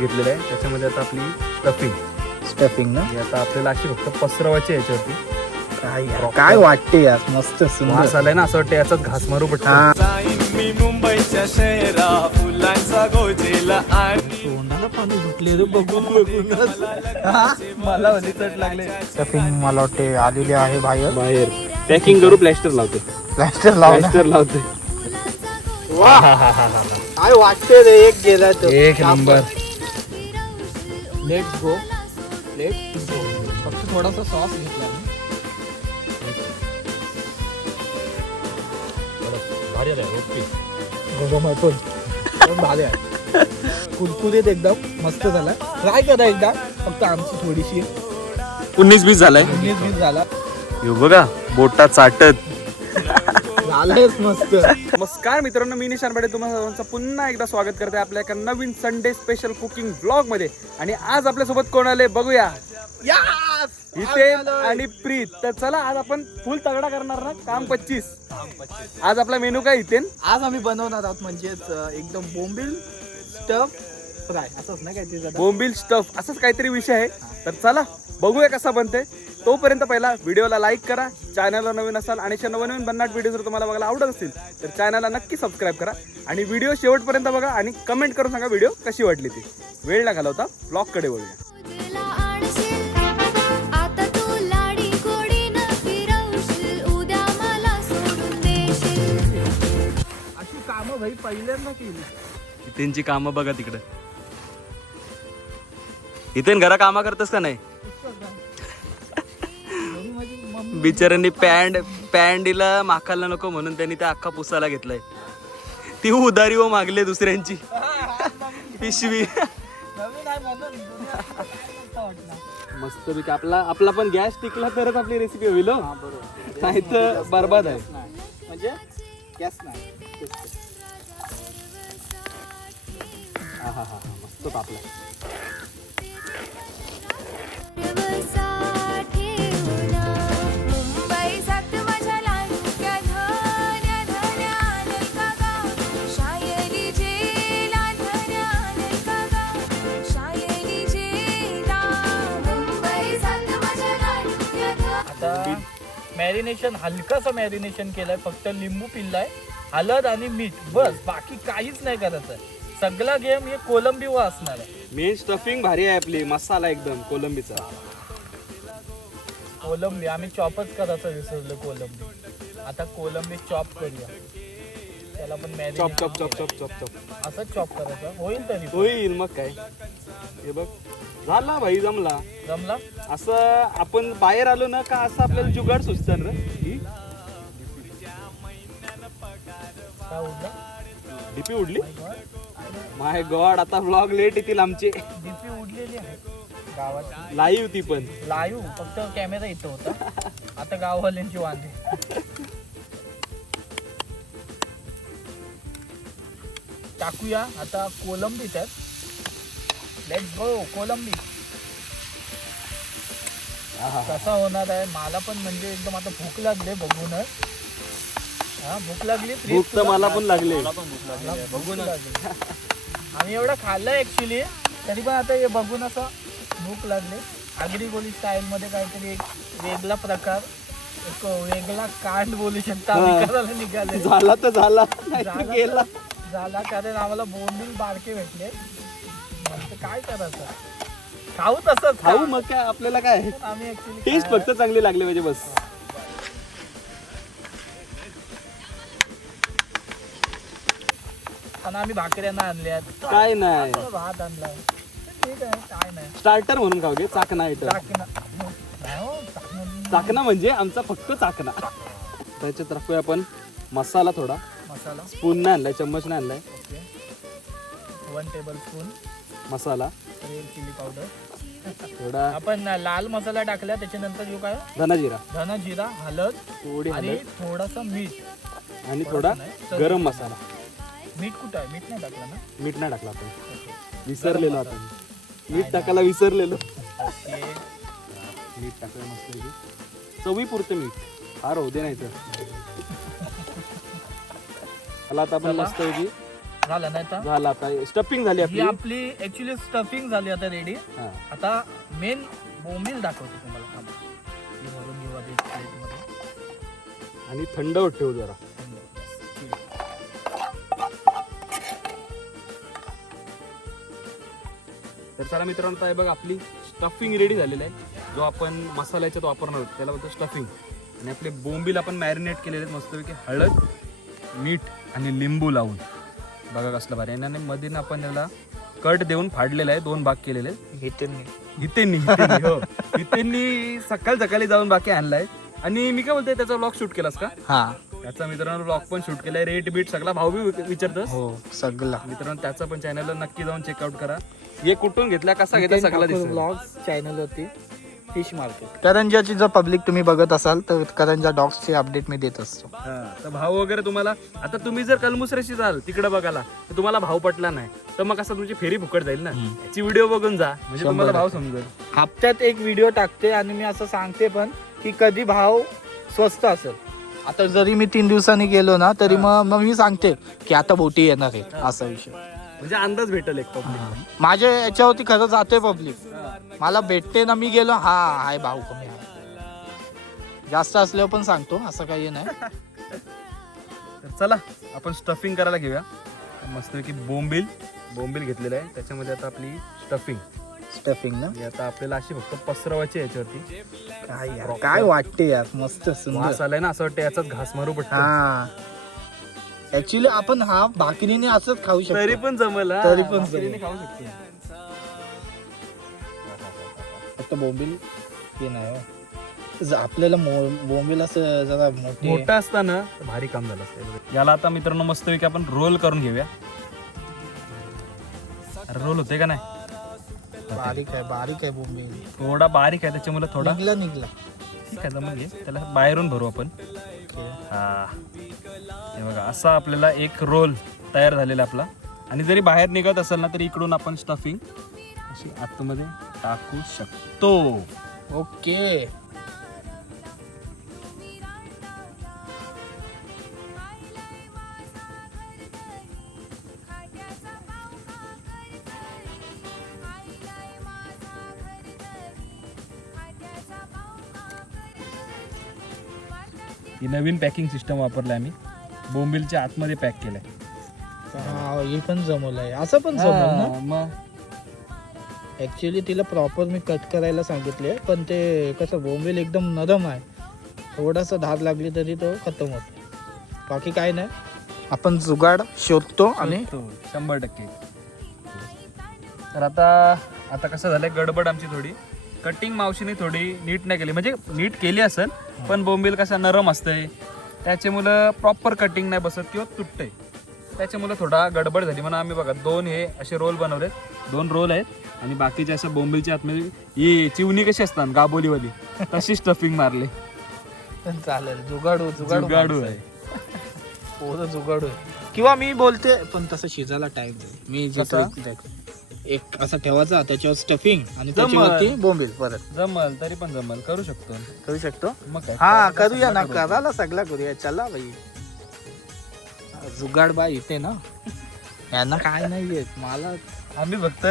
घेतलेलं आहे. त्याच्यामध्ये आता आपली स्टफिंग ना. ही आता आपल्याला अशी फक्त पसरवायची आहे याच्यावरती. काय वाटते यार, मस्त वास सुंदर. आलाय ना, असं वाटतं याचाच घास मारू पडतो. मी मुंबईच्या शहरा फुलांचा गोजेला आणि तोंडाला पाणी सुटले रे बघून बघूनच. मला वधी चट लागले. स्टफिंग मला वाटते आलेली आहे बाहेर. बाहेर पॅकिंग करू, प्लॅस्टर लावतो. प्लॅस्टर लावून लावते. काय वाटते रे, एक गेला तो. एक number. Let's go. Let's go. फक्त थोडासा सॉस घेतला मी. गरम आहे पण भारी आहे. कुरकुरीत एकदम मस्त झाला. ट्राय करा एकदा, फक्त आमची थोडीशी 19-20 झालाय. 19-20 झाला. यो बघा बोटा चाटत. झालंच मस्त. नमस्कार मित्रांनो, मी निशान बडे तुम्हाला सर्वांचं पुन्हा एकदा स्वागत करते आपल्या एका नवीन संडे स्पेशल कुकिंग ब्लॉग मध्ये. आणि आज आपल्या सोबत कोण आले बघूया. हितेन आणि प्रीत. तर चला आज आपण फुल तगडा करणार ना, काम 25. आज आपला मेनू काय हितेन? आज आम्ही बनवणार आहोत म्हणजेच एकदम बोंबील स्टफ फ्राय असंच ना काहीतरी. बोंबील स्टफ असंच काहीतरी विषय आहे. तर चला बघूया कसा बनते. तोपर्यंत पहिला व्हिडिओला लाईक करा, चॅनलला नवीन असाल आणि नवीन भन्नाट व्हिडिओ जर तुम्हाला बघायला आवडत असतील तर चॅनलला नक्की सबस्क्राईब करा आणि व्हिडिओ शेवटपर्यंत बघा आणि कमेंट करून सांगा व्हिडिओ कशी वाटली ती. वेळ न घालवता ब्लॉगकडे वळूया. भाई पहिल्यांदा केली. हितेनची कामं बघा तिकडे. हितेन घरा कामा करतस का नाही? बिचाऱ्यांनी पॅन्डीला माखायला नको म्हणून त्यांनी त्या अख्खा पुसायला घेतलाय. ती उधारी व मागले दुसऱ्यांची पिशवी. मस्त पैकी आपला पण गॅस टिकला तरच आपली रेसिपी होईल. नाही तर बरबाद आहे. म्हणजे गॅस नाही. मस्त तापला. मॅरिनेशन हलकासा मॅरिनेशन केलंय, फक्त लिंबू पिल्लाय, हळद आणि मीठ, बस. बाकी काहीच नाही करायचं. सगळा गेम हे कोलंबी व असणार आहे. मेन स्टफिंग भारी आहे आपली, मसाला एकदम कोलंबीचा. कोलंबी आम्ही चॉपच करायचं विसरलो. कोलंबी आता कोलंबी चॉप करूया. त्याला पण chop chop chop chop chop chop असंच चॉप करायचं. होईल तरी होईल. मग काय, हे बघ झाला भाई, जमला. असं आपण बाहेर आलो ना का असं आपल्याला जुगाड सुचतं ना. डीपी उडली. माय गॉड, आता व्लॉग लेट येतील आमचे. डीपी उडलेली आहे गावात. लाईव्ह ती पण लाईव्ह, फक्त कॅमेरा इथं होता. आता गाववाल्यांची वांदे. टाकूया आता कोलंबी त्यात. लेट्स गो कोलंबी. कसा होणार आहे मला पण, म्हणजे एकदम आता भूक लागले बघूनच. भूक लागली. भूक तर मला पण लागली. बघून आम्ही एवढं खाल्लं ऍक्च्युली, तरी पण आता हे बघून असं भूक लागली. आगरी गोली स्टाईल मध्ये काहीतरी एक वेगळा प्रकार, एक वेगळा कांड बोलू शकता करायला निघाले. झाला तर झाला, गेला झाला. कारण आम्हाला बोंबील बारके भेटले. काय करायचं, खाऊ तसंच खाऊ. मग काय आपल्याला काय, आम्ही ऍक्च्युली टेस्ट फक्त चांगली लागली म्हणजे बस. आणि आम्ही भाकऱ्यांना आणल्यात. काय नाही, भात आणलाय. ठीक आहे, काय नाही. स्टार्टर म्हणून खाऊ घे. चाकणा आहे चाकणा म्हणजे आमचा फक्त चाकणा. त्याच्यात टाकूया आपण मसाला थोडा. मसाला स्पून नाही आणलाय, चम्मच नाही आणलाय. 1 टेबलस्पून मसाला. रेड चिली पावडर थोडा. आपण लाल मसाला टाकला. त्याच्यानंतर येऊ काय, धना जिरा. धना जिरा, हळद थोडी आणि हळद थोडासा मीठ आणि थोडा गरम मसाला. मीठ कुठं आहे? मीठ नाही टाकला ना. मीठ नाही टाकला आपण, विसरलेलो आपण. मीठ टाकायला विसरलेलो. मीठ टाकलं मस्त चवी पुरतं मीठ, फार होऊ दे नाही तर. आता आपण मस्त झालं नाही तर झाला आता स्टफिंग झाली ही आपली. आपली ऍक्च्युली स्टफिंग झाली आता रेडी. हा. आता मेन बोंबील दाखवतो तुम्हाला. थांबा. ही भरून घेऊ आधी प्लेटमध्ये. आणि थंड होत ठेवू जरा. तर चला मित्रांनो, आता हे बघा आपली स्टफिंग रेडी झालेली आहे. जो आपण मसाला याच्यात वापरणार आहोत त्याला बोलतो स्टफिंग. आणि आपले बोंबील आपण मॅरिनेट केलेले आहेत मस्तपैकी हळद, मीठ आणि लिंबू लावून. बघा कसलं भारी आहे. आणि मध्ये आपण याला कट देऊन फाडलेला आहे, 2 भाग केलेले आहेत. हितेंनी सकाळी जाऊन बाकी आणलाय. आणि मी काय बोलतोय, त्याचा व्लॉग शूट केलास का? हा त्याचा मित्रांनो व्लॉग पण शूट केलाय. रेट बीट सगळा भाव बी विचारतोस. हो सगळं मित्रांनो त्याचा पण चॅनलला नक्की जाऊन चेकआउट करा. हे कुठून घेतला, कसा घेतला सगळा दिसेल. ब्लॉग चॅनल होती फिश मार्केट करंजाची जर पब्लिक तुम्ही बघत असाल तर करंजा डॉग्सचे अपडेट मी देत असतो. हा, तर भाव वगैरे तुम्हाला आता तुम्ही जर कलमुसऱ्याशी जाल तिकडे बघायला तर तुम्हाला भाव पटला नाही तर मग कसं तुमची फेरी फुकट जाईल ना. याची व्हिडिओ बघून जा म्हणजे तुम्हाला भाव समजेल. हप्त्यात एक व्हिडिओ टाकते आणि मी असं सांगते पण की कधी भाव स्वस्त असेल. आता जरी मी 3 दिवसांनी गेलो ना तरी मग मी सांगते की आता बोटी येणार आहे असा विषय. म्हणजे अंदाज भेटेल एक पब्लिक. माझ्या याच्यावरती खरं जाते पब्लिक. मला भेटते ना, मी गेलो हा हाय भाव कमी आहे. जास्त असल्यावर पण सांगतो, असं काही नाही. तर चला आपण स्टफिंग करायला घेऊया. मस्तपैकी बोंबील घेतलेलं आहे. त्याच्यामध्ये आता आपली स्टफिंग ना म्हणजे आता आपल्याला अशी फक्त पसरवायची आहे याच्यावरती. काय यार, काय वाटते यार, मस्त सुंदर वास आलाय ना, असं वाटतं याचाच घास मारू पडतो. हा ऍक्च्युली आपण हा भाकरीने असंच खाऊ शकतो. तरी पण जमल. तरी पण भाकरीने जमेल. खाऊ शकतो. फक्त बोंबील हे नाही हो. आपल्याला बोंबील असं जरा मोठा असताना भारी काम झालं असतं. याला आता मित्रांनो मस्तपैकी आपण रोल करून घेऊया. रोल होते का नाही? बारीक आहे बोंबील. थोडा बारीक आहे त्याच्यामुळे थोडा निघला ठीक आहे. मग घे त्याला बाहेरून भरू आपण. हा हे बघा असा आपल्याला एक रोल तयार झालेला आपला. आणि जरी बाहेर निघत असेल ना तरी इकडून आपण स्टफिंग अशी आतमध्ये टाकू शकतो. ओके. ही नवीन पॅकिंग सिस्टम वापरली आम्ही. बोंबीलच्या आतमध्ये पॅक केलंय. हे पण जमवलंय, असं पण जमवलं ना. मग ऍक्च्युली तिला प्रॉपर मी कट करायला सांगितले पण ते कसं बोंबील एकदम नरम आहे. थोडासा धार लागली तरी तो खतम होतो. बाकी काय नाही, आपण जुगाड शोधतो आणि 100%. तर आता कसं झालंय, गडबड आमची थोडी. कटिंग मावशीने थोडी नीट नाही केली. म्हणजे नीट केली असेल पण बोंबील कसा नरम असतंय त्याच्यामुळं प्रॉपर कटिंग नाही बसत किंवा तुटतंय. त्याच्यामुळे थोडा गडबड झाली. म्हणून आम्ही बघा 2 हे असे रोल बनवलेत. 2 रोल आहेत आणि बाकीच्या असं बोंबीलच्या आतमध्ये ही चिवणी कशी असतात गाबोलीवाली तशी स्टफिंग मारले. चालेल. जुगाडू आहे. पोरं जुगाडू आहे. किंवा मी बोलते पण तसं शिजायला टाइम मी एक असं ठेवायचा त्याच्यावर स्टफिंग आणि त्याच्यावरती बोंबील परत जमल. तरी पण जमल. करू शकतो मग काय. हा करूया ना, करायला सगळा करूया. चला बाई, जुगाड बाई इथे ना. यांना काय नाही येत मला. आम्ही फक्त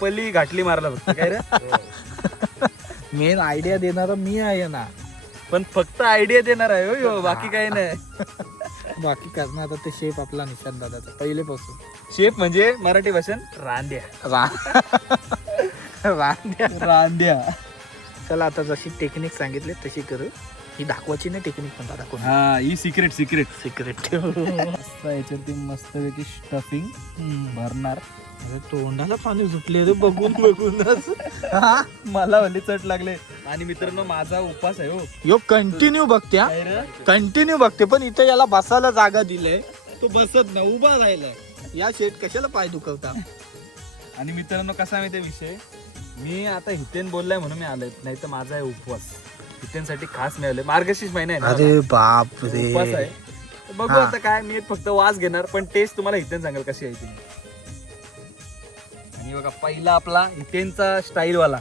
पली घाटली मारला फक्त. काय रे मेन आयडिया देणारा मी आहे ना. पण फक्त आयडिया देणार आहे हो, बाकी काही नाही. बाकी करणार आता ते शेप आपला निशांत दादाचा पहिलेपासून. शेप म्हणजे मराठी भाषेत रांद्या. रांद्या. चला आता जशी टेक्निक सांगितली तशी करू. ही दाखवायची नाही टेक्निक पण दादा कोण. हा ही सिक्रेट याच्यावरती मस्तपैकी स्टफिंग भरणार. तोंडाला पाणी सुटले रे बघूनच. मला भले चट लागले. आणि मित्रांनो माझा उपास आहे हो. यो कंटिन्यू बघते पण इथे याला बसायला जागा दिले तो बसत नाही, उभा राहिलाय. या शेट कशाला पाय दुखवता. आणि मित्रांनो कसा माहिती विषय, मी आता हितेन बोललाय म्हणून मी आलोय, नाही तर माझा आहे उपवास. हितेनसाठी खास मिळाले. मार्गशीर्ष महिना आहे ना. अरे बाप रे. उपवास आहे. बघू आता काय, मी फक्त वास घेणार पण टेस्ट तुम्हाला हितेन सांगेल कशी आहे ती. आणि बघा पहिला आपला हितेनचा स्टाईल वाला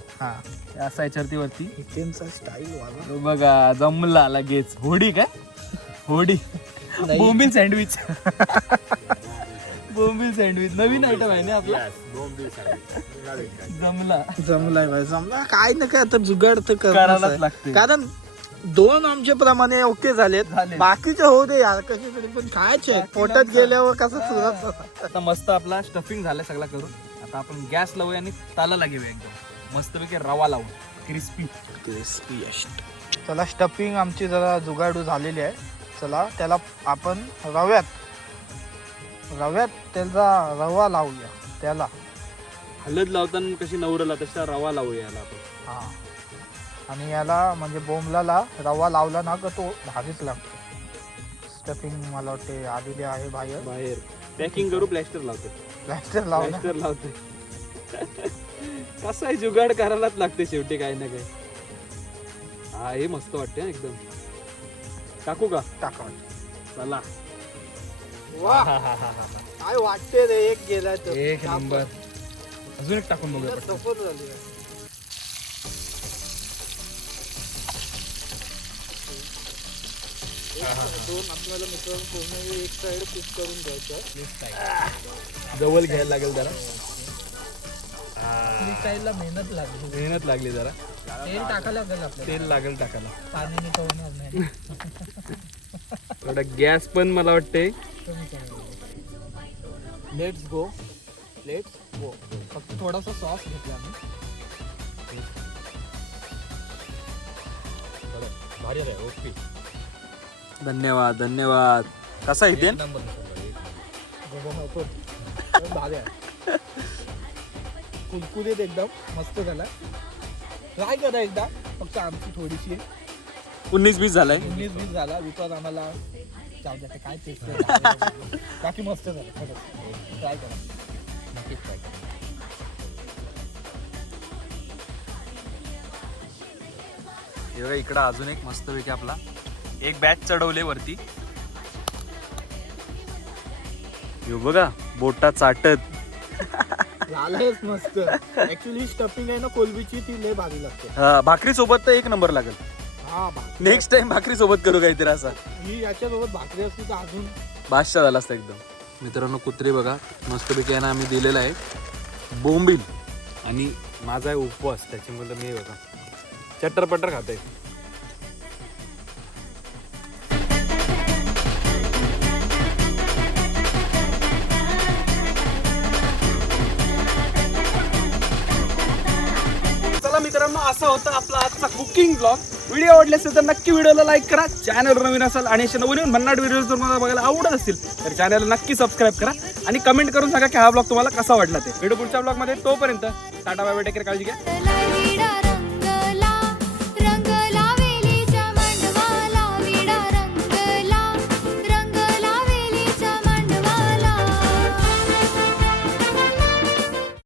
असा याच्यावरती वरती हितेनचा स्टाईल वाला बघा जमला लगेच. होडी काय होडी बोंबील सँडविच. बोंबील सँडविच नवीन आयटम आहे ना आपला. जमलाय भाई जमला. काय ना काय आता जुगाड तर करायलाच करायलाच लागते. कारण 2 आमच्या प्रमाणे ओके झालेत. झाले. बाकीचे होऊ दे यार कसे तरी पण खायचे पोटात गेल्यावर कसं सुरुवात. आता मस्त आपला स्टफिंग झालाय सगळा करून. आता आपण गॅस लावूया आणि तालाला घेऊया एकदम मस्तपैकी रवा लावून क्रिस्पी. चला स्टफिंग आमची जरा जुगाडू झालेली आहे. चला त्याला आपण रव्यात त्याचा रवा लावूया त्याला. हळद लावताना कशी नवरला तसा रवा लावूया याला आपण. हा आणि याला म्हणजे बोंबलाला रवा लावला ना का तो भारीच लागतो. स्टफिंग मला वाटते आलेली आहे बाहेर. पॅकिंग करू प्लॅस्टर लावतो. प्लॅस्टर लावला. प्लॅस्टर लावते. कसं आहे जुगाड करायलाच लागते शेवटी काही ना काही. हा हे मस्त वाटते एकदम. टाकू का? टाका. चला वा काय वाटते रे एक गेला तर एक नंबर. अजून एक टाकून बघूया. सपोर्ट झाली. दोन आपल्याला मित्रांनो पूर्ण एक साइड कुक करून घ्यायचं. जवळ घ्यायला लागेल जरा. स्टाईलला मेहनत लागली. मेहनत लागली जरा. तेल टाकायला लागेल आपल्याला. तेल लागेल टाकायला. पाण्याने कवणार नाही. थोडा गॅस पण मला वाटते. Let's go. फक्त थोडासा सॉस घेतला आम्ही. धन्यवाद. कसा इथे कुलकुलीत एकदम मस्त झाला. ट्राय करा एकदा. फक्त आमची थोडीशी 19-20 झालाय. 19-20 झाला. विकत आम्हाला जाऊ द्या काय टेस्ट बाकी मस्त झालं खरंच. ट्राय करा. नक्कीच ट्राय करा. इकडं अजून एक मस्तपैकी आपला एक बॅच चढवले वरती. यो बघा बोटा चाटत. झालंच मस्त. ऍक्च्युली स्टफिंग आहे ना कोलबीची ती लय भारी लागते. भाकरी सोबत तर एक नंबर लागेल. हा नेक्स्ट टाइम भाकरी सोबत करू काहीतरी असा. ही याच्यासोबत भाकरी असती तर अजून बादशाह झाला असता एकदम. मित्रांनो कुत्री बघा मस्तपैकी आहे ना आम्ही दिलेला आहे बोंबील. आणि माझा आहे उपवास त्याच्यामुळे मी बघा चट्टरपट्टर खाते. मित्रांनो असा होता आपला आजचा कुकिंग ब्लॉग. व्हिडिओ आवडले असेल तर नक्की व्हिडिओला लाईक करा. चॅनल नवीन असेल आणि असे नवीन भन्नाट व्हिडिओ जर मला बघायला आवडत असतील तर चॅनलला नक्की सबस्क्राईब करा आणि कमेंट करून सांगा की हा ब्लॉग तुम्हाला कसा वाटला ते. व्हिडिओ पुढच्या ब्लॉगमध्ये. तोपर्यंत tata bye bye. Take care. काळजी घ्या.